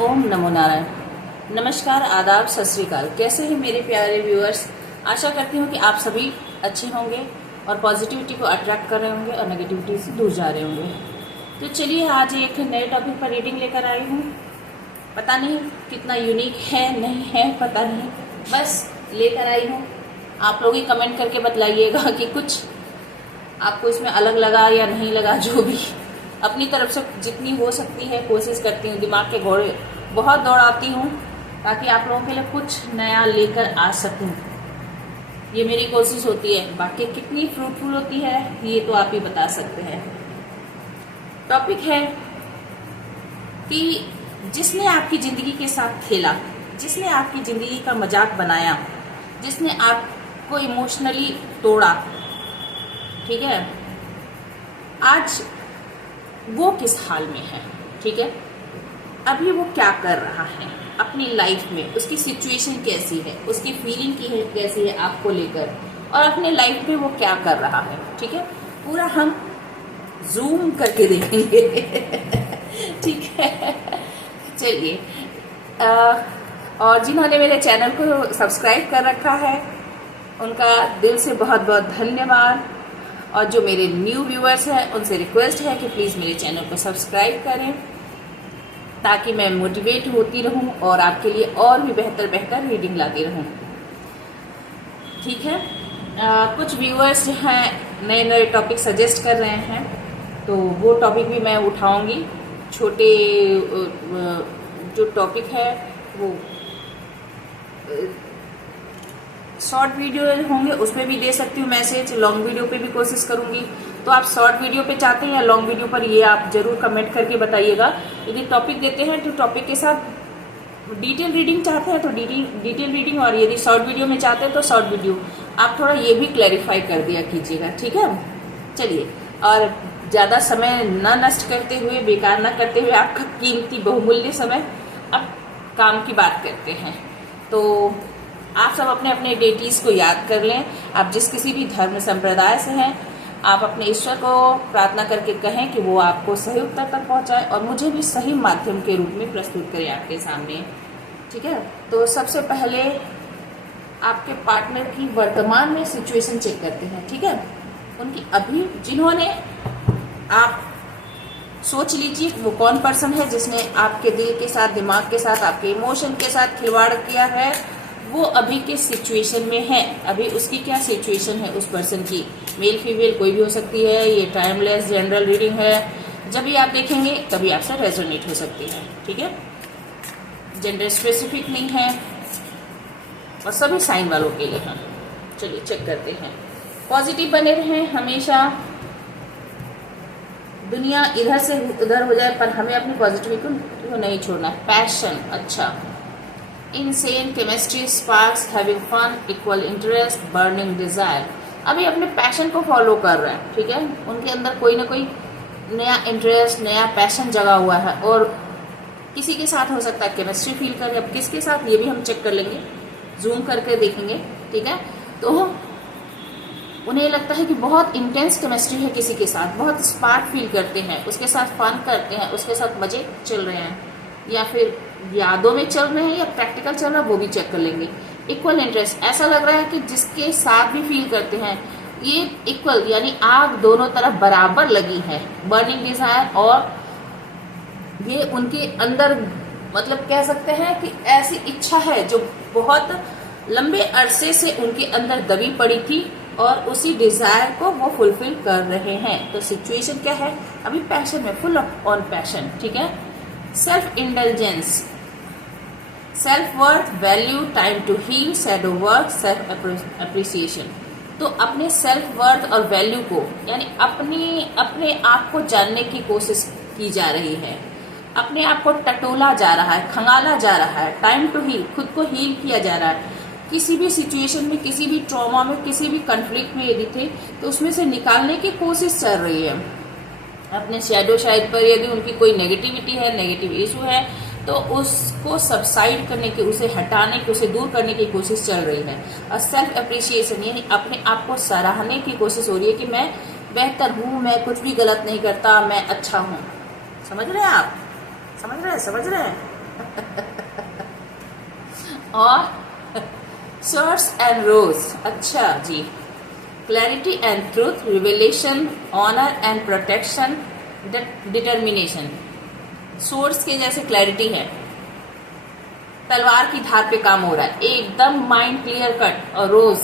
ओम नमो नारायण। नमस्कार, आदाब, सत श्री अकाल। कैसे हैं मेरे प्यारे व्यूअर्स? आशा करती हूँ कि आप सभी अच्छे होंगे और पॉजिटिविटी को अट्रैक्ट कर रहे होंगे और नेगेटिविटी से दूर जा रहे होंगे। तो चलिए आज एक नए टॉपिक पर रीडिंग लेकर आई हूँ। पता नहीं कितना यूनिक है, नहीं है पता नहीं, बस लेकर आई हूँ। आप लोग ही कमेंट करके बतलाइएगा कि कुछ आपको इसमें अलग लगा या नहीं लगा। जो भी अपनी तरफ से जितनी हो सकती है कोशिश करती हूँ, दिमाग के घोड़े बहुत दौड़ाती हूँ ताकि आप लोगों के लिए कुछ नया लेकर आ सकूँ। ये मेरी कोशिश होती है, बाकी कितनी फ्रूटफुल होती है ये तो आप ही बता सकते हैं। टॉपिक है कि जिसने आपकी जिंदगी के साथ खेला, जिसने आपकी जिंदगी का मजाक बनाया, जिसने आपको इमोशनली तोड़ा, ठीक है, आज वो किस हाल में है, ठीक है, अभी वो क्या कर रहा है अपनी लाइफ में, उसकी सिचुएशन कैसी है, उसकी फीलिंग की है कैसी है आपको लेकर, और अपने लाइफ में वो क्या कर रहा है, ठीक है, पूरा हम जूम करके देखेंगे। ठीक है, चलिए। और जिन्होंने मेरे चैनल को सब्सक्राइब कर रखा है उनका दिल से बहुत बहुत धन्यवाद, और जो मेरे न्यू व्यूअर्स हैं उनसे रिक्वेस्ट है कि प्लीज़ मेरे चैनल को सब्सक्राइब करें ताकि मैं मोटिवेट होती रहूं और आपके लिए और भी बेहतर रीडिंग लाती रहूं, ठीक है। कुछ व्यूअर्स जो हैं नए नए टॉपिक सजेस्ट कर रहे हैं, तो वो टॉपिक भी मैं उठाऊंगी। छोटे जो टॉपिक है वो शॉर्ट वीडियो होंगे उसमें भी दे सकती हूँ मैसेज, लॉन्ग वीडियो पे भी कोशिश करूंगी। तो आप शॉर्ट वीडियो पे चाहते हैं या लॉन्ग वीडियो पर, ये आप जरूर कमेंट करके बताइएगा। यदि टॉपिक देते हैं तो टॉपिक के साथ डिटेल रीडिंग चाहते हैं तो डिटेल रीडिंग, और यदि शॉर्ट वीडियो में चाहते हैं तो शॉर्ट वीडियो। आप थोड़ा ये भी क्लैरिफाई कर दिया कीजिएगा, ठीक है। चलिए, और ज़्यादा समय न नष्ट करते हुए, बेकार न करते हुए आपका कीमती बहुमूल्य समय, अब काम की बात करते हैं। तो आप सब अपने अपने डेटीज को याद कर लें। आप जिस किसी भी धर्म संप्रदाय से हैं, आप अपने ईश्वर को प्रार्थना करके कहें कि वो आपको सही उत्तर तक पहुंचाए और मुझे भी सही माध्यम के रूप में प्रस्तुत करें आपके सामने, ठीक है। तो सबसे पहले आपके पार्टनर की वर्तमान में सिचुएशन चेक करते हैं, ठीक है। उनकी अभी, जिन्होंने, आप सोच लीजिए वो कौन पर्सन है जिसने आपके दिल के साथ, दिमाग के साथ, आपके इमोशन के साथ खिलवाड़ किया है। वो अभी के सिचुएशन में है, अभी उसकी क्या सिचुएशन है उस पर्सन की, मेल फीमेल कोई भी हो सकती है। ये टाइमलेस जनरल रीडिंग है, जब भी आप देखेंगे तभी आपसे रेजोनेट हो सकती है, ठीक है। जेंडर स्पेसिफिक नहीं है और सभी साइन वालों के लिए है। चलिए चेक करते हैं। पॉजिटिव बने रहें हमेशा, दुनिया इधर से उधर हो जाए पर हमें अपनी पॉजिटिविटी को नहीं छोड़ना है। पैशन, अच्छा, insane chemistry sparks having fun equal interest burning desire। अभी अपने पैशन को फॉलो कर रहे हैं, ठीक है। उनके अंदर कोई ना कोई नया इंटरेस्ट, नया पैशन जगा हुआ है, और किसी के साथ हो सकता है केमिस्ट्री फील करें। अब किसके साथ ये भी हम चेक कर लेंगे, जूम करके देखेंगे, ठीक है। तो उन्हें लगता है कि बहुत इंटेंस केमिस्ट्री है किसी के साथ, बहुत स्पार्क फील करते हैं, उसके साथ फन करते हैं, उसके साथ मजे चल रहे हैं, या फिर यादों में चल रहे हैं या प्रैक्टिकल चल रहा है, वो भी चेक कर लेंगे। इक्वल इंटरेस्ट, ऐसा लग रहा है कि जिसके साथ भी फील करते हैं ये इक्वल, यानी आग दोनों तरफ बराबर लगी है। बर्निंग डिजायर, और ये उनके अंदर, मतलब कह सकते हैं कि ऐसी इच्छा है जो बहुत लंबे अरसे से उनके अंदर दबी पड़ी थी और उसी डिजायर को वो फुलफिल कर रहे हैं। तो सिचुएशन क्या है, अभी पैशन में, फुल ऑन पैशन, ठीक है। Self indulgence, self worth, value, time to heal, shadow work, self appreciation. तो अपने सेल्फ वर्थ और वैल्यू को, यानी अपने आप को जानने की कोशिश की जा रही है, अपने आप को टटोला जा रहा है, खंगाला जा रहा है। टाइम टू हील, खुद को हील किया जा रहा है। किसी भी सिचुएशन में, किसी भी ट्रॉमा में, किसी भी कंफ्लिक्ट में यदि थे तो उसमें से निकालने की कोशिश चल रही है। अपने शैडो साइड पर यदि उनकी कोई नेगेटिविटी है, नेगेटिव इशू है, तो उसको सबसाइड करने की, उसे हटाने की, उसे दूर करने की कोशिश चल रही है। और सेल्फ अप्रिसिएशन, यानी अपने आप को सराहने की कोशिश हो रही है कि मैं बेहतर हूँ, मैं कुछ भी गलत नहीं करता, मैं अच्छा हूँ। समझ रहे हैं आप? समझ रहे हैं? और सोर्स एंड रोज, अच्छा जी, clarity and truth, revelation, honour and protection, determination. Source के जैसे क्लैरिटी है, तलवार की धार पे काम हो रहा है, एकदम माइंड क्लियर कट। और रोज,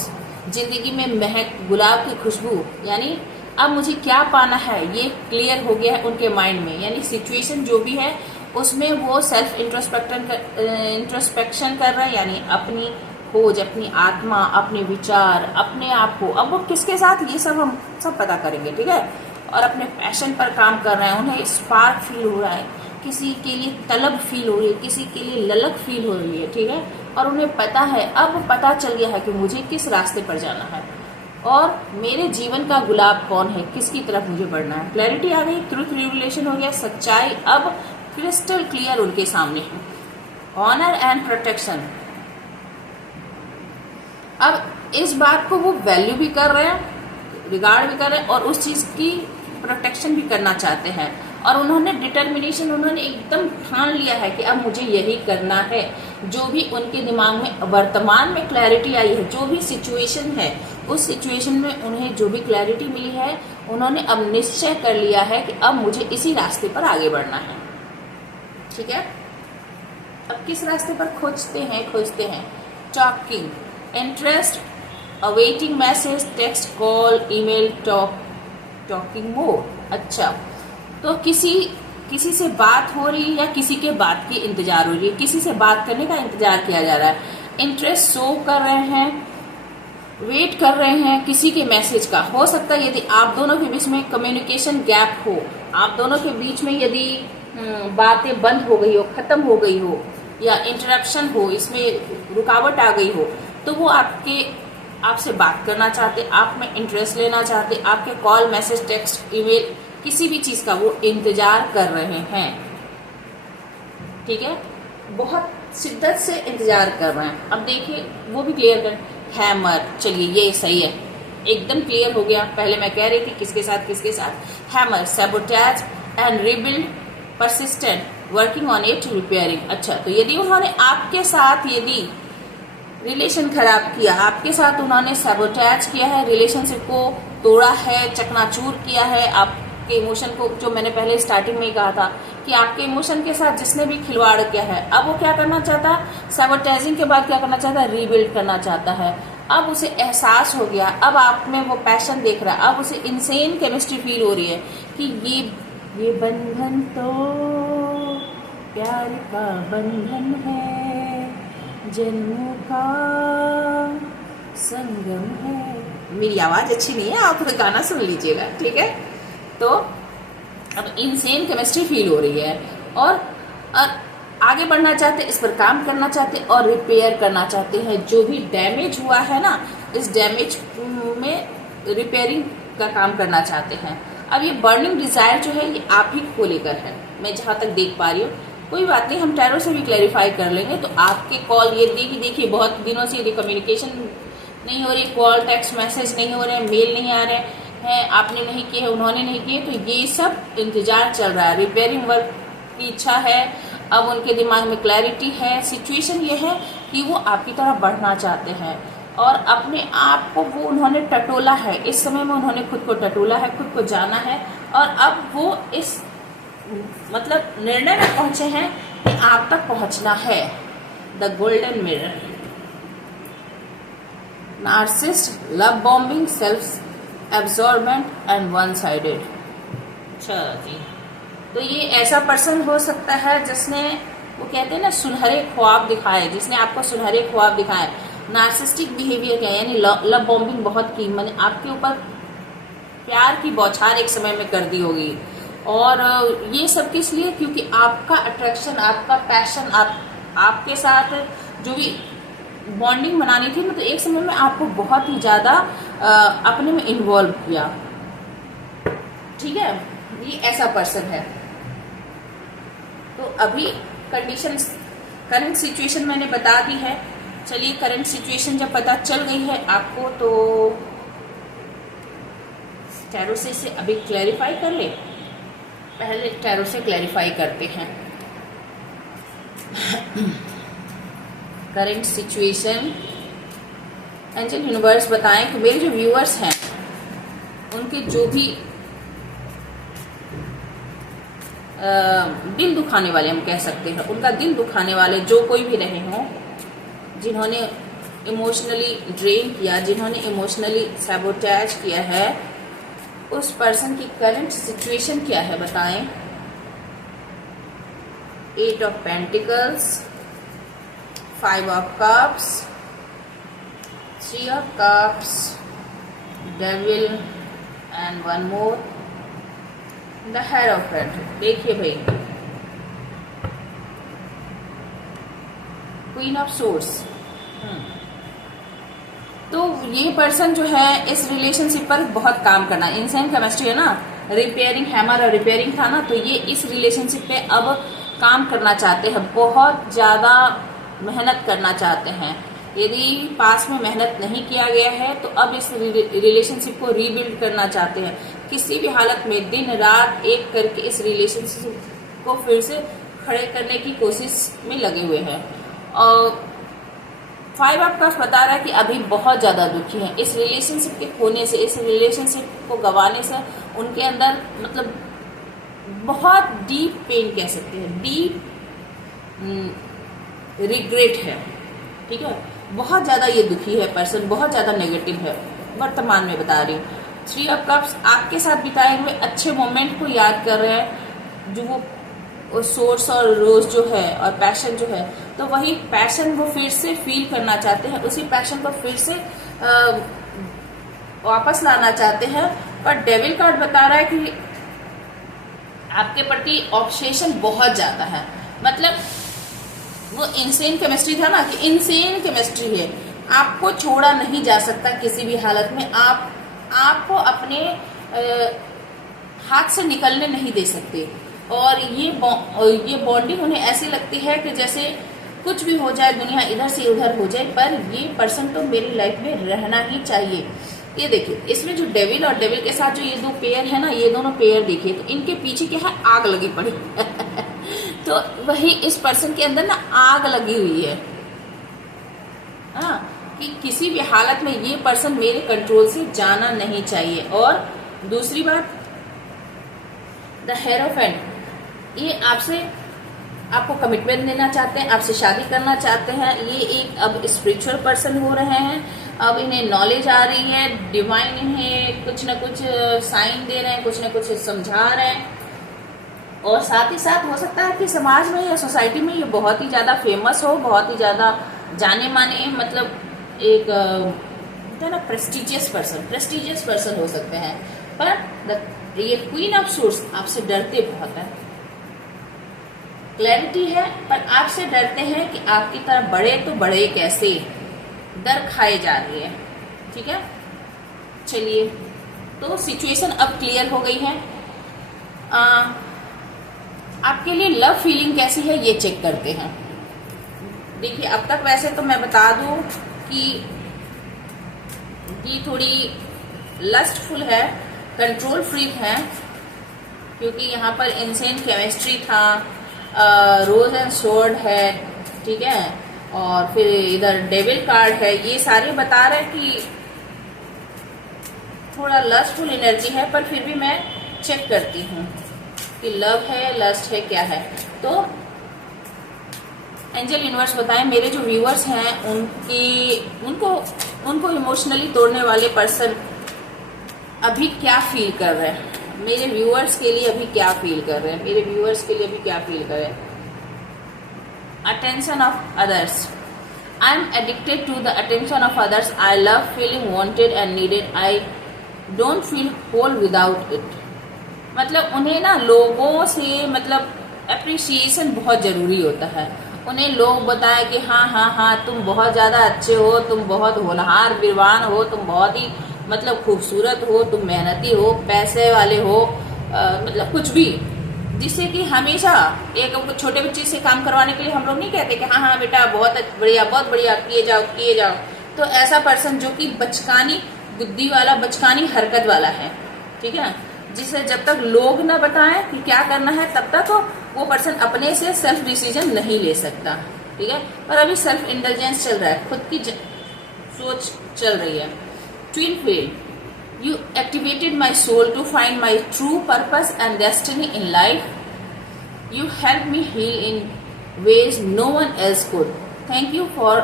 जिंदगी में महक, गुलाब की खुशबू, यानी अब मुझे क्या पाना है ये क्लियर हो गया है उनके माइंड में। यानी सिचुएशन जो भी है उसमें वो सेल्फ इंट्रोस्पेक्शन कर रहे हैं, यानी अपनी खोज, अपनी आत्मा, अपने विचार, अपने आप को। अब वो किसके साथ, ये सब हम सब पता करेंगे, ठीक है। और अपने पैशन पर काम कर रहे हैं, उन्हें स्पार्क फील हो रहा है, किसी के लिए तलब फील हो रही है, किसी के लिए ललक फील हो रही है, ठीक है। और उन्हें पता है, अब पता चल गया है कि मुझे किस रास्ते पर जाना है और मेरे जीवन का गुलाब कौन है, किसकी तरफ मुझे बढ़ना है। क्लैरिटी आ गई, ट्रूथ रिवलेशन हो गया, सच्चाई अब क्रिस्टल क्लियर उनके सामने है। ऑनर एंड प्रोटेक्शन, अब इस बात को वो वैल्यू भी कर रहे हैं, रिगार्ड भी कर रहे हैं और उस चीज की प्रोटेक्शन भी करना चाहते हैं। और उन्होंने डिटर्मिनेशन, उन्होंने एकदम ठान लिया है कि अब मुझे यही करना है। जो भी उनके दिमाग में वर्तमान में क्लैरिटी आई है, जो भी सिचुएशन है, उस सिचुएशन में उन्हें जो भी क्लैरिटी मिली है, उन्होंने अब निश्चय कर लिया है कि अब मुझे इसी रास्ते पर आगे बढ़ना है, ठीक है। अब किस रास्ते पर खोजते हैं, talking, interest, awaiting message, text, call, email, talking मोर। अच्छा, तो किसी से बात हो रही है या किसी के बात की इंतजार हो रही है, किसी से बात करने का इंतजार किया जा रहा है, इंटरेस्ट शो कर रहे हैं, वेट कर रहे हैं किसी के मैसेज का। हो सकता है यदि आप दोनों के बीच में कम्युनिकेशन गैप हो, आप दोनों के बीच में यदि बातें बंद हो गई हो, खत्म हो गई हो, या इंटरप्शन हो, इसमें रुकावट आ गई हो, तो वो आपसे बात करना चाहते, आप में इंटरेस्ट लेना चाहते, आपके कॉल, मैसेज, टेक्स्ट, ईमेल, किसी भी चीज का वो इंतजार कर रहे हैं, ठीक है। बहुत शिद्दत से इंतजार कर रहे हैं। अब देखिए वो भी क्लियर कर, हैमर, चलिए ये सही है, एकदम क्लियर हो गया। पहले मैं कह रही थी किसके साथ, hammer, sabotage and rebuild, persistent, working on it, repairing. अच्छा, तो यदि उन्होंने आपके साथ यदि रिलेशन खराब किया, आपके साथ उन्होंने सैबोटेज किया है, रिलेशनशिप को तोड़ा है, चकनाचूर किया है, आपके इमोशन को, जो मैंने पहले स्टार्टिंग में ही कहा था कि आपके इमोशन के साथ जिसने भी खिलवाड़ किया है, अब वो क्या करना चाहता है, सैबोटेजिंग के बाद क्या करना चाहता है, रीबिल्ड करना चाहता है। अब उसे एहसास हो गया, अब आप में वो पैशन देख रहा है, अब उसे इनसेन केमिस्ट्री फील हो रही है कि ये बंधन तो प्यार का बंधन है, जन्मों का संगम है। मेरी आवाज अच्छी नहीं है, आप गाना सुन लीजिएगा, ठीक है। तो अब इनसेन केमिस्ट्री फील हो रही है और आगे बढ़ना चाहते, इस पर काम करना चाहते और रिपेयर करना चाहते हैं। जो भी डैमेज हुआ है ना, इस डैमेज में रिपेयरिंग का काम करना चाहते हैं। अब ये बर्निंग डिजायर जो है ये आप ही को लेकर है, मैं जहां तक देख पा रही हूँ। कोई बात नहीं, हम टैरो से भी क्लैरिफाई कर लेंगे। तो आपके कॉल, ये देखिए बहुत दिनों से यदि कम्युनिकेशन नहीं हो रही, कॉल, टेक्स्ट, मैसेज नहीं हो रहे, मेल नहीं आ रहे हैं, आपने नहीं किए, उन्होंने नहीं किए, तो ये सब इंतजार चल रहा है। रिपेयरिंग वर्क की इच्छा है, अब उनके दिमाग में क्लैरिटी है। सिचुएशन ये है कि वो आपकी तरफ बढ़ना चाहते हैं और अपने आप को वो उन्होंने टटोला है, इस समय में उन्होंने खुद को टटोला है, खुद को जाना है और अब वो इस मतलब निर्णय में पहुंचे हैं कि आप तक पहुंचना है। The golden mirror, narcissist, love bombing, self absorption and one sided. चलो जी, तो ये ऐसा पर्सन हो सकता है जिसने, वो कहते हैं ना, सुनहरे ख्वाब दिखाए, जिसने आपको सुनहरे ख्वाब दिखाए। नार्सिस्टिक बिहेवियर क्या है, यानी लव बॉम्बिंग बहुत की, मैंने आपके ऊपर प्यार की बौछार एक समय में कर दी होगी। और ये सब किस लिए, क्योंकि आपका अट्रैक्शन, आपका पैशन, आपके साथ जो भी बॉन्डिंग बनानी थी, मतलब एक समय में आपको बहुत ही ज्यादा अपने में इन्वॉल्व किया, ठीक है। ये ऐसा पर्सन है। तो अभी कंडीशन, करंट सिचुएशन मैंने बता दी है। चलिए, करंट सिचुएशन जब पता चल गई है आपको, तो टैरो से इसे अभी क्लैरिफाई कर ले। पहले टैरो से क्लैरिफाई करते हैं। करंट सिचुएशन, एंजल यूनिवर्स बताएं कि मेरे जो व्यूअर्स हैं उनके जो भी दिल दुखाने वाले, हम कह सकते हैं उनका दिल दुखाने वाले जो कोई भी रहे हों, जिन्होंने इमोशनली ड्रेन किया, जिन्होंने इमोशनली सैबोटैज किया है, उस पर्सन की करंट सिचुएशन क्या है बताएं। 8 of pentacles, 5 of cups, 3 of cups, devil and 1 more, the hierophant. देखिए भाई, क्वीन ऑफ सोर्स। तो ये पर्सन जो है इस रिलेशनशिप पर बहुत काम करना, इनसेन केमिस्ट्री है ना, रिपेयरिंग हैमर और रिपेयरिंग था ना, तो ये इस रिलेशनशिप पे अब काम करना चाहते हैं, बहुत ज़्यादा मेहनत करना चाहते हैं। यदि पास में मेहनत नहीं किया गया है तो अब इस रिलेशनशिप को रीबिल्ड करना चाहते हैं। किसी भी हालत में दिन रात एक करके इस रिलेशनशिप को फिर से खड़े करने की कोशिश में लगे हुए हैं। और 5 ऑफ कप्स बता रहा है कि अभी बहुत ज़्यादा दुखी हैं इस रिलेशनशिप के खोने से, इस रिलेशनशिप को गंवाने से। उनके अंदर मतलब बहुत डीप पेन कह सकते हैं, डीप रिग्रेट है, ठीक है। बहुत ज़्यादा ये दुखी है पर्सन, बहुत ज़्यादा नेगेटिव है वर्तमान में बता रही हूँ। 3 ऑफ कप्स आपके साथ बिताए हुए अच्छे मोमेंट को याद कर रहे हैं, जो वो सोर्स और रोज जो है और पैशन जो है, तो वही पैशन वो फिर से फील करना चाहते हैं, उसी पैशन को फिर से वापस लाना चाहते हैं। पर डेविल कार्ड बता रहा है कि आपके प्रति ऑब्सेशन बहुत ज़्यादा है। मतलब वो इनसेन केमिस्ट्री था ना, कि इनसेन केमिस्ट्री है, आपको छोड़ा नहीं जा सकता किसी भी हालत में। आपको अपने हाथ से निकलने नहीं दे सकते। और ये बॉन्डिंग उन्हें ऐसी लगती है कि जैसे कुछ भी हो जाए, दुनिया इधर से उधर हो जाए, पर ये पर्सन तो मेरी लाइफ में रहना ही चाहिए। ये देखिए, इसमें जो डेविल और डेविल के साथ जो ये 2 पेयर है ना, ये दोनों पेयर देखिए, तो इनके पीछे क्या है, आग लगी पड़ी तो वही इस पर्सन के अंदर ना आग लगी हुई है, हाँ, कि किसी भी हालत में ये पर्सन मेरे कंट्रोल से जाना नहीं चाहिए। और दूसरी बात, द हेरोफेंट, ये आपको कमिटमेंट देना चाहते हैं, आपसे शादी करना चाहते हैं। ये एक अब स्पिरिचुअल पर्सन हो रहे हैं, अब इन्हें नॉलेज आ रही है, डिवाइन इन्हें कुछ ना कुछ साइन दे रहे हैं, कुछ ना कुछ समझा रहे हैं। और साथ ही साथ हो सकता है कि समाज में या सोसाइटी में ये बहुत ही ज़्यादा फेमस हो, बहुत ही ज़्यादा जाने माने, मतलब एक होता है ना प्रेस्टिजियस पर्सन हो सकते हैं। पर ये क्वीन ऑफ सोर्स आपसे डरते बहुत है, क्लैरिटी है, पर आपसे डरते हैं कि आपकी तरह बढ़े तो बढ़े कैसे, डर खाए जा रही है, ठीक है। चलिए, तो सिचुएशन अब क्लियर हो गई है। आपके लिए लव फीलिंग कैसी है ये चेक करते हैं। देखिए, अब तक वैसे तो मैं बता दूं कि थोड़ी लस्टफुल है, कंट्रोल फ्रीक है, क्योंकि यहाँ पर इनसेन केमिस्ट्री था, रोज एंड स्वॉर्ड है, ठीक है, और फिर इधर डेविल कार्ड है। ये सारे बता रहे हैं कि थोड़ा लस्टफुल एनर्जी है, पर फिर भी मैं चेक करती हूँ कि लव है, लस्ट है, क्या है। तो एंजल यूनिवर्स बताएं, मेरे जो व्यूअर्स हैं उनको इमोशनली तोड़ने वाले पर्सन अभी क्या फील कर रहे हैं, मेरे व्यूअर्स के लिए अभी क्या फील कर रहे हैं, मेरे व्यूअर्स के लिए अभी क्या फील कर रहे हैं। Attention of others, I am addicted to the attention of others, I love feeling wanted and needed, I don't feel whole without it. मतलब उन्हें ना लोगों से मतलब अप्रिसिएशन बहुत जरूरी होता है। उन्हें लोग बताएं कि हाँ हाँ हाँ तुम बहुत ज़्यादा अच्छे हो, तुम बहुत होनहार वीरवान हो, तुम बहुत ही मतलब खूबसूरत हो, तुम मेहनती हो, पैसे वाले हो, मतलब कुछ भी, जिससे कि हमेशा एक छोटे बच्चे से काम करवाने के लिए हम लोग नहीं कहते कि हाँ हाँ बेटा बहुत बढ़िया किए जाओ। तो ऐसा पर्सन जो कि बचकानी बुद्धि वाला, बचकानी हरकत वाला है, ठीक है, जिसे जब तक लोग ना बताएं कि क्या करना है तब तक वो पर्सन अपने से सेल्फ डिसीजन नहीं ले सकता, ठीक है। पर अभी सेल्फ इंटेलिजेंस चल रहा है, खुद की सोच चल रही है। Twin flame, you activated my soul to find my true purpose and destiny in life. You help me heal in ways no one else could. Thank you for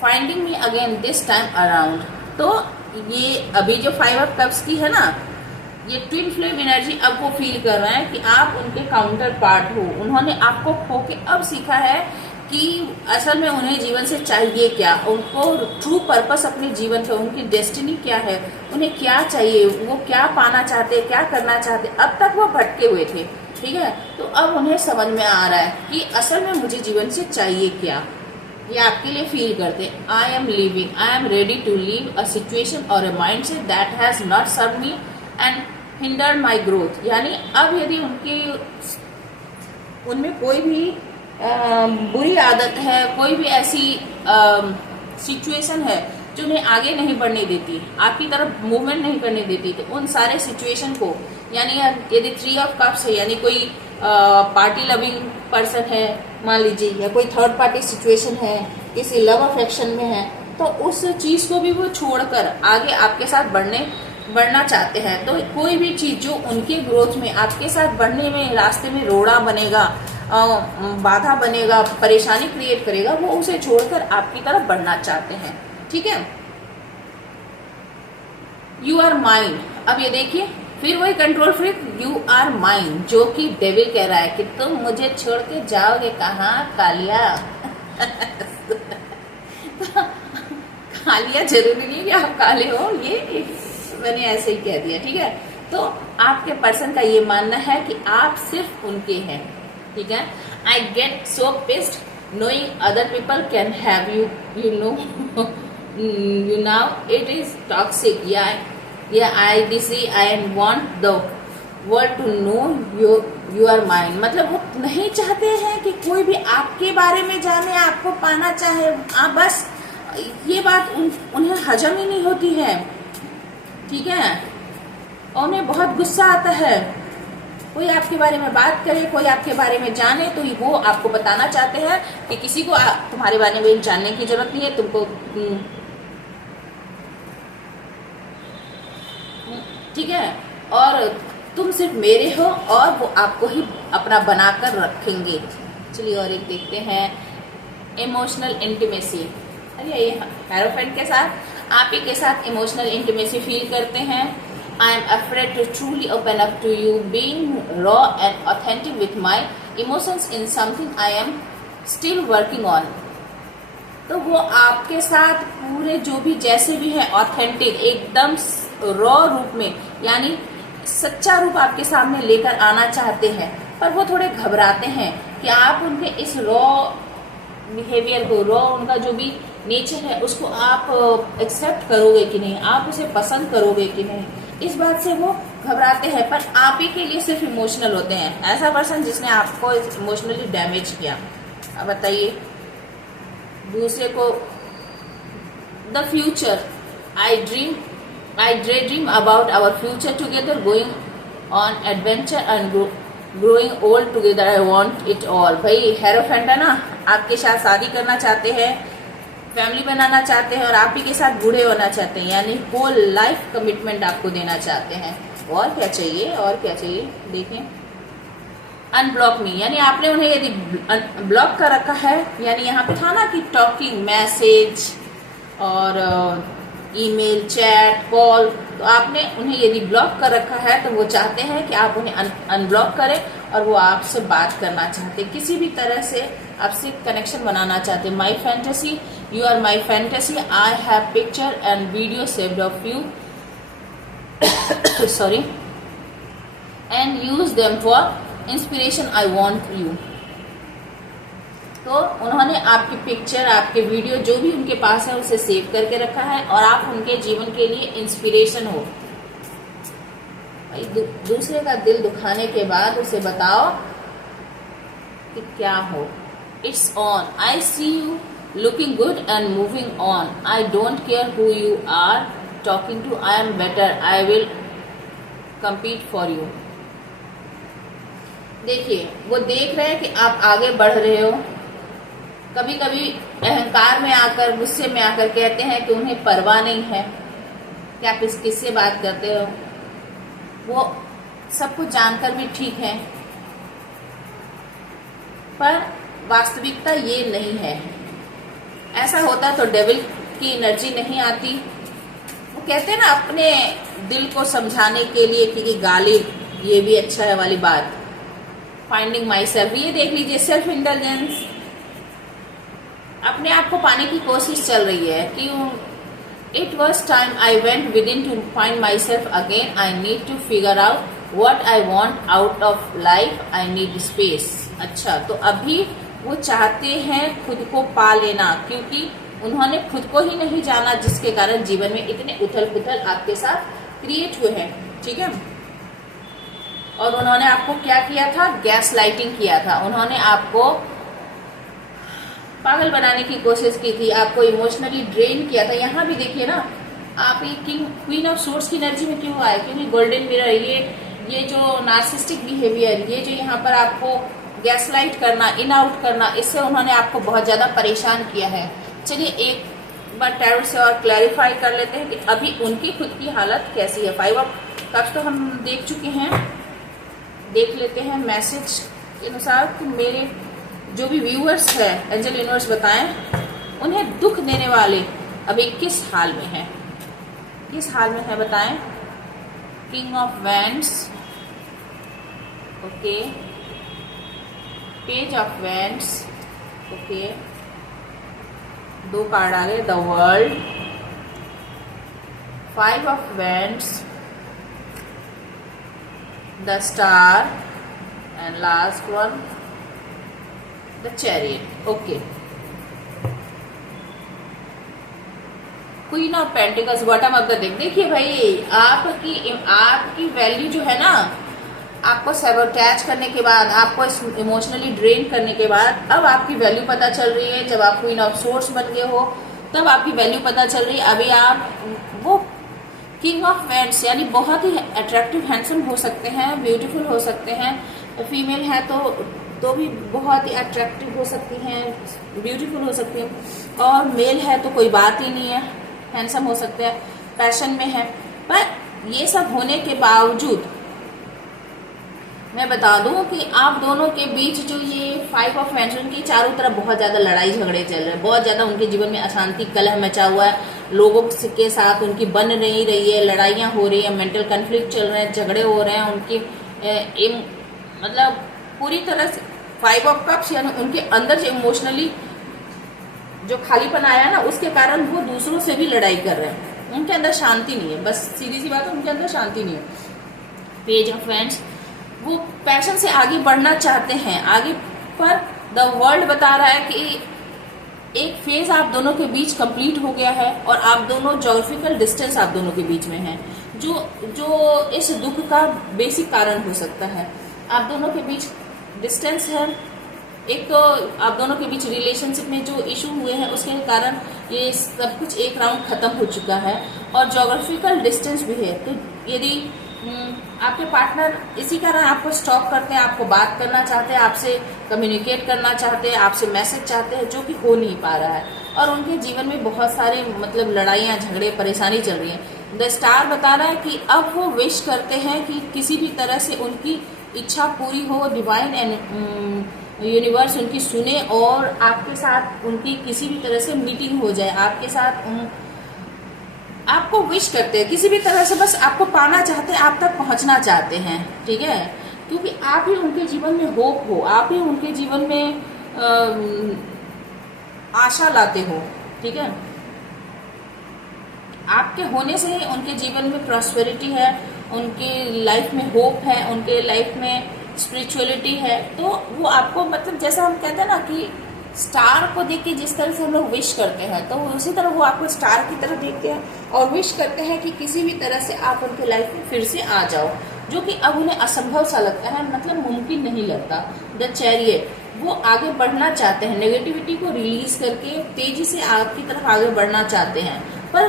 finding me again this time around. तो ये अभी जो 5 of cups की है ना, ये twin flame energy अब वो फील कर रहे हैं कि आप उनके काउंटर पार्ट हो। उन्होंने आपको खो के अब सीखा है कि असल में उन्हें जीवन से चाहिए क्या, उनको ट्रू पर्पस अपने जीवन का, उनकी डेस्टिनी क्या है, उन्हें क्या चाहिए, वो क्या पाना चाहते, क्या करना चाहते। अब तक वो भटके हुए थे, ठीक है। तो अब उन्हें समझ में आ रहा है कि असल में मुझे जीवन से चाहिए क्या। ये आपके लिए फील करते हैं, I am leaving, I am ready to leave a situation और a mindset that has not serve me and hinder my growth. यानी अब यदि उनमें कोई भी बुरी आदत है, कोई भी ऐसी सिचुएशन है जो उन्हें आगे नहीं बढ़ने देती, आपकी तरफ मूवमेंट नहीं करने देती, तो उन सारे सिचुएशन को, यानी यदि 3 ऑफ कप्स है, यानी कोई पार्टी लविंग पर्सन है मान लीजिए, या कोई थर्ड पार्टी सिचुएशन है, किसी लव अफेक्शन में है, तो उस चीज को भी वो छोड़कर आगे आपके साथ बढ़ना चाहते हैं। तो कोई भी चीज जो उनके ग्रोथ में, आपके साथ बढ़ने में, रास्ते में रोड़ा बनेगा, बाधा बनेगा, परेशानी क्रिएट करेगा, वो उसे छोड़कर आपकी तरफ बढ़ना चाहते हैं, ठीक है। यू आर माइंड, अब ये देखिए फिर वही control freak, you are mind, जो कि डेविल कह रहा है कि तुम मुझे छोड़ के जाओगे कहाँ कालिया। कालिया जरूरी नहीं कि आप काले हो, ये मैंने ऐसे ही कह दिया, ठीक है। तो आपके पर्सन का ये मानना है कि आप सिर्फ उनके हैं, ठीक है। I get so pissed knowing other people can have you, you know you now it is toxic, yeah I disagree, I want the world to know you are mine। मतलब वो नहीं चाहते हैं कि कोई भी आपके बारे में जाने, आपको पाना चाहे, आप बस ये बात उन्हें हजम ही नहीं होती है, ठीक है। और उन्हें बहुत गुस्सा आता है, कोई आपके बारे में बात करे, कोई आपके बारे में जाने, तो वो आपको बताना चाहते हैं कि किसी को तुम्हारे बारे में जानने की जरूरत नहीं है, तुमको, ठीक है, और तुम सिर्फ मेरे हो, और वो आपको ही अपना बनाकर रखेंगे। चलिए और एक देखते हैं, इमोशनल इंटीमेसी। अरे ये हेरोफेंट के साथ, आप ही के साथ इमोशनल इंटीमेसी फील करते हैं। I am afraid to truly open up to you, being raw and authentic with my emotions in something I am still working on। तो वो आपके साथ पूरे जो भी जैसे भी है ऑथेंटिक, एकदम रॉ रूप में, यानी सच्चा रूप आपके सामने लेकर आना चाहते हैं, पर वो थोड़े घबराते हैं कि आप उनके इस रॉ बिहेवियर को, रॉ उनका जो भी नेचर है, उसको आप एक्सेप्ट करोगे कि नहीं, आप उसे पसंद करोगे कि नहीं, इस बात से वो घबराते हैं। पर आप ही के लिए सिर्फ इमोशनल होते हैं, ऐसा पर्सन जिसने आपको इमोशनली डैमेज किया। अब बताइए दूसरे को, the future, I dream about our future together, going on adventure and growing old together, I want it all. भाई हेरोफेंट है ना, आपके साथ शादी करना चाहते हैं, फैमिली बनाना चाहते हैं, और आप ही के साथ बूढ़े होना चाहते हैं, यानी होल लाइफ कमिटमेंट आपको देना चाहते हैं। और क्या चाहिए, और क्या चाहिए, देखें। अनब्लॉक मी, यानी आपने उन्हें यदि ब्लॉक कर रखा है, यानी यहाँ पे था ना कि टॉकिंग, मैसेज और ईमेल, चैट, कॉल, तो आपने उन्हें यदि ब्लॉक कर रखा है, तो वो चाहते हैं कि आप उन्हें अनब्लॉक करें, और वो आपसे बात करना चाहते, किसी भी तरह से आपसे कनेक्शन बनाना चाहते। My fantasy, you are my fantasy, I have picture and video saved of you, sorry, and use them for inspiration, I want you. तो उन्होंने आपकी पिक्चर, आपके वीडियो जो भी उनके पास है उसे सेव करके रखा है, और आप उनके जीवन के लिए इंस्पिरेशन हो। दूसरे का दिल दुखाने के बाद उसे बताओ कि क्या हो। It's on, I see you looking good and moving on, I don't care who you are talking to, I am better, I will compete for you. देखिए वो देख रहे हैं कि आप आगे बढ़ रहे हो। कभी कभी अहंकार में आकर, गुस्से में आकर कहते हैं कि उन्हें परवाह नहीं है कि आप किससे बात करते हो। वो सब कुछ जानकर भी ठीक है, पर वास्तविकता ये नहीं है। ऐसा होता तो डेविल की एनर्जी नहीं आती। वो कहते हैं ना, अपने दिल को समझाने के लिए कि गालिब ये भी अच्छा है वाली बात, फाइंडिंग माई सेल्फ, ये देख लीजिए, सेल्फ इंटेलिजेंस, अपने आप को पाने की कोशिश चल रही है कि it was time I went within to find myself again, I need to figure out what I want out of life, I need space. अच्छा, तो अभी वो चाहते हैं खुद को पा लेना, क्योंकि उन्होंने खुद को ही नहीं जाना, जिसके कारण जीवन में इतने उथल पुथल आपके साथ क्रिएट हुए हैं। ठीक है, और उन्होंने आपको क्या किया था? गैस लाइटिंग किया था। उन्होंने आपको पागल बनाने की कोशिश की थी, आपको इमोशनली ड्रेन किया था। यहाँ भी देखिए ना, आप ये क्वीन ऑफ सोर्स की एनर्जी में क्यों आए? क्योंकि गोल्डन मिरर, ये जो नार्सिस्टिक बिहेवियर, ये जो यहाँ पर आपको गैसलाइट करना, इन आउट करना, इससे उन्होंने आपको बहुत ज्यादा परेशान किया है। चलिए एक बार टैरो से और क्लैरिफाई कर लेते हैं कि अभी उनकी खुद की हालत कैसी है। 5 ऑफ कप्स तो हम देख चुके हैं, देख लेते हैं मैसेज के अनुसार कि मेरे जो भी व्यूअर्स है, एंजल यूनिवर्स बताएं उन्हें दुख देने वाले अभी किस हाल में है, किस हाल में है बताएं। King of wands, okay, page of wands, okay, 2 card आ गए, the world, 5 of wands, the star and last one the chariot. Okay, queen of pentacles, bottom of the deck. देखिए भाई, आपकी वैल्यू जो है ना, आपको सबोटैच करने के बाद, आपको इमोशनली ड्रेन करने के बाद, अब आपकी वैल्यू पता चल रही है। जब आप क्वीन ऑफ सोर्स बन गए हो तब आपकी वैल्यू पता चल रही है। अभी आप वो किंग ऑफ वैंड्स, यानी बहुत ही अट्रैक्टिव, हैंडसम हो सकते हैं, ब्यूटीफुल हो सकते हैं। फीमेल है तो भी बहुत ही अट्रैक्टिव हो सकती हैं, ब्यूटीफुल हो सकती हैं, और मेल है तो कोई बात ही नहीं है, हैंडसम हो सकते हैं, पैशन में है। पर ये सब होने के बावजूद मैं बता दूं कि आप दोनों के बीच जो ये 5 ऑफ वैंड्स, उनकी चारों तरफ बहुत ज्यादा लड़ाई झगड़े चल रहे हैं, बहुत ज्यादा उनके जीवन में अशांति, कलह मचा हुआ है, लोगों के साथ उनकी बन नहीं रही है, लड़ाइयां हो रही है, मेंटल कन्फ्लिक्ट चल रहे हैं, झगड़े हो रहे हैं उनकी, मतलब पूरी तरह से 5 ऑफ कप्स, यानी उनके अंदर जो इमोशनली जो खालीपन आया ना, उसके कारण वो दूसरों से भी लड़ाई कर रहे हैं, उनके अंदर शांति नहीं है। बस सीधी सी बात है, उनके अंदर शांति नहीं है। पेज ऑफ वैंड्स, वो पैशन से आगे बढ़ना चाहते हैं, आगे, पर द वर्ल्ड बता रहा है कि एक फेज आप दोनों के बीच कंप्लीट हो गया है, और आप दोनों ज्योग्राफिकल डिस्टेंस आप दोनों के बीच में है, जो इस दुख का बेसिक कारण हो सकता है। आप दोनों के बीच डिस्टेंस है, एक तो आप दोनों के बीच रिलेशनशिप में जो इशू हुए हैं उसके कारण ये सब कुछ एक राउंड खत्म हो चुका है, और ज्योग्राफिकल डिस्टेंस भी है। तो यदि आपके पार्टनर इसी कारण आपको स्टॉप करते हैं, आपको बात करना चाहते हैं, आपसे कम्युनिकेट करना चाहते हैं, आपसे मैसेज चाहते हैं, जो कि हो नहीं पा रहा है, और उनके जीवन में बहुत सारे मतलब लड़ाइयाँ, झगड़े, परेशानी चल रही है। द स्टार बता रहा है कि अब वो विश करते हैं कि किसी भी तरह से उनकी इच्छा पूरी हो, डिवाइन एंड यूनिवर्स उनकी सुने, और आपके साथ उनकी किसी भी तरह से मीटिंग हो जाए, आपके साथ आपको विश करते हैं, किसी भी तरह से बस आपको पाना चाहते हैं, आप तक पहुंचना चाहते हैं। ठीक है, क्योंकि आप ही उनके जीवन में होप हो, आप ही उनके जीवन में आशा लाते हो। ठीक है, आपके होने से ही उनके जीवन में प्रॉस्पेरिटी है, उनके लाइफ में होप है, उनके लाइफ में स्पिरिचुअलिटी है। तो वो आपको, मतलब जैसा हम कहते हैं ना कि स्टार को देख के जिस तरह से हम लोग विश करते हैं, तो उसी तरह वो आपको स्टार की तरह देखते हैं और विश करते हैं कि किसी भी तरह से आप उनके लाइफ में फिर से आ जाओ, जो कि अब उन्हें असंभव सा लगता है, मतलब मुमकिन नहीं लगता। द चैरियट, वो आगे बढ़ना चाहते हैं, नेगेटिविटी को रिलीज करके तेजी से आपकी तरफ आगे बढ़ना चाहते हैं, पर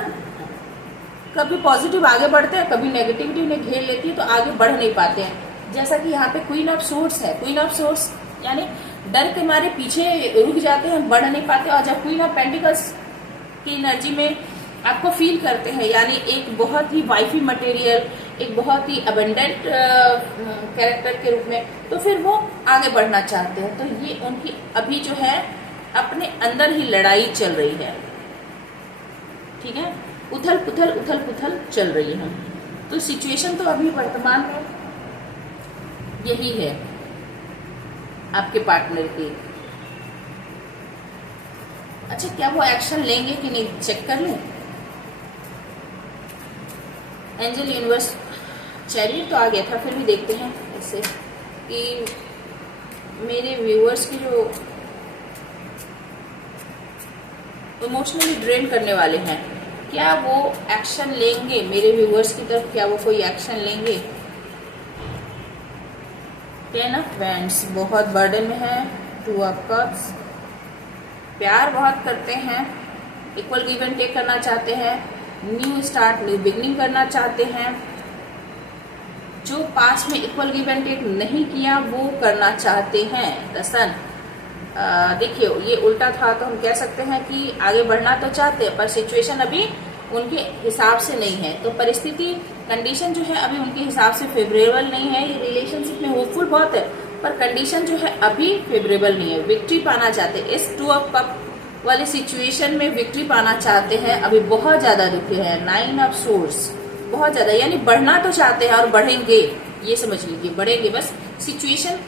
कभी पॉजिटिव आगे बढ़ते हैं, कभी नेगेटिविटी उन्हें घेर लेती है, तो आगे बढ़ नहीं पाते हैं। जैसा कि यहाँ पे क्वीन ऑफ सोर्स है, क्वीन ऑफ सोर्स यानी डर के मारे पीछे रुक जाते हैं, बढ़ नहीं पाते। और जब क्वीन ऑफ पेंटिकल्स की एनर्जी में आपको फील करते हैं, यानी एक बहुत ही वाइफी मटेरियल, एक बहुत ही अबंडेंट कैरेक्टर के रूप में, तो फिर वो आगे बढ़ना चाहते हैं। तो ये उनकी अभी जो है अपने अंदर ही लड़ाई चल रही है, ठीक है, उथल पुथल चल रही है। तो सिचुएशन तो अभी वर्तमान में यही है आपके पार्टनर की। अच्छा, क्या वो एक्शन लेंगे कि नहीं, चेक कर लें। एंजल यूनिवर्स चैरियट तो आ गया था, फिर भी देखते हैं ऐसे कि मेरे व्यूअर्स की जो इमोशनली ड्रेन करने वाले हैं, क्या वो एक्शन लेंगे मेरे व्यूअर्स की तरफ, क्या वो कोई एक्शन लेंगे। टेन ऑफ वैंड्स बहुत बर्डन में है। टू ऑफ कप्स प्यार बहुत करते हैं, इक्वल गिव एंड टेक करना चाहते हैं, न्यू स्टार्ट न्यू बिगनिंग करना चाहते हैं। जो पास में इक्वल गिव एंड टेक नहीं किया वो करना चाहते हैं। द सन, देखिए ये उल्टा था तो हम कह सकते हैं कि आगे बढ़ना तो चाहते हैं पर सिचुएशन अभी उनके हिसाब से नहीं है। तो परिस्थिति कंडीशन जो है अभी उनके हिसाब से फेवरेबल नहीं है। ये रिलेशनशिप में होपफुल बहुत है पर कंडीशन जो है अभी फेवरेबल नहीं है। विक्ट्री पाना चाहते हैं, इस टू ऑफ कप वाले सिचुएशन में विक्ट्री पाना चाहते हैं, अभी बहुत ज्यादा दुखी है। नाइन ऑफ सोर्स बहुत ज्यादा, यानी बढ़ना तो चाहते हैं और बढ़ेंगे, ये समझ लीजिए, बढ़ेंगे। बस situation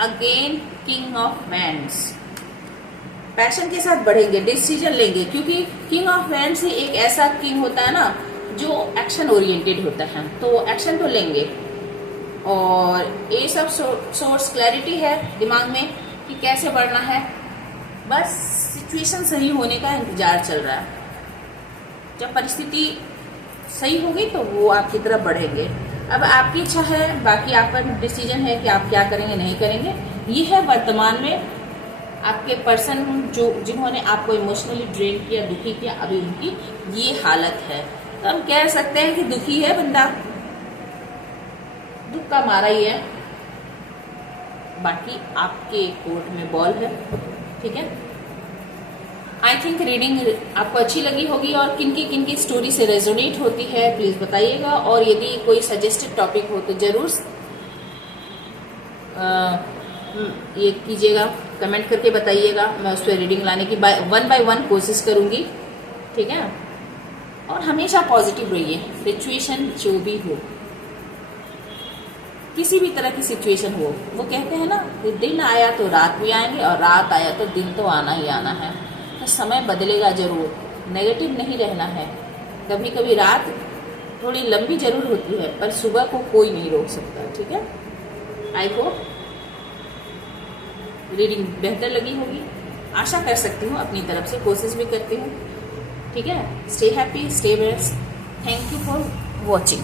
again king of wands, passion के साथ बढ़ेंगे, डिसीजन लेंगे, क्योंकि किंग ऑफ वैंड्स ही एक ऐसा किंग होता है ना जो एक्शन ओरिएंटेड होता है, तो एक्शन तो लेंगे। और एस ऑफ सोर्स क्लैरिटी है दिमाग में कि कैसे बढ़ना है, बस सिचुएशन सही होने का इंतजार चल रहा है। जब परिस्थिति सही होगी तो वो आपकी तरफ बढ़ेंगे। अब आपकी इच्छा है, बाकी आपका डिसीजन है कि आप क्या करेंगे नहीं करेंगे। ये है वर्तमान में आपके पर्सन जो जिन्होंने आपको इमोशनली ड्रेन किया, दुखी किया, अभी उनकी ये हालत है। तो हम कह सकते हैं कि दुखी है बंदा, दुख का मारा ही है। बाकी आपके कोर्ट में बॉल है, ठीक है। आई थिंक रीडिंग आपको अच्छी लगी होगी और किनकी स्टोरी से रेजोनेट होती है प्लीज बताइएगा। और यदि कोई सजेस्टेड टॉपिक हो तो जरूर ये कीजिएगा, कमेंट करके बताइएगा। मैं उस पर रीडिंग लाने की वन बाय वन कोशिश करूंगी, ठीक है। और हमेशा पॉजिटिव रहिए, सिचुएशन जो भी हो, किसी भी तरह की सिचुएशन हो। वो कहते हैं ना कि दिन आया तो रात भी आएंगे और रात आया तो दिन तो आना ही आना है। तो समय बदलेगा जरूर, नेगेटिव नहीं रहना है। कभी कभी रात थोड़ी लंबी जरूर होती है पर सुबह को कोई नहीं रोक सकता, ठीक है। आई होप रीडिंग बेहतर लगी होगी, आशा कर सकती हूँ, अपनी तरफ से कोशिश भी करती हूँ, ठीक है। Stay happy, stay best. Thank you for watching.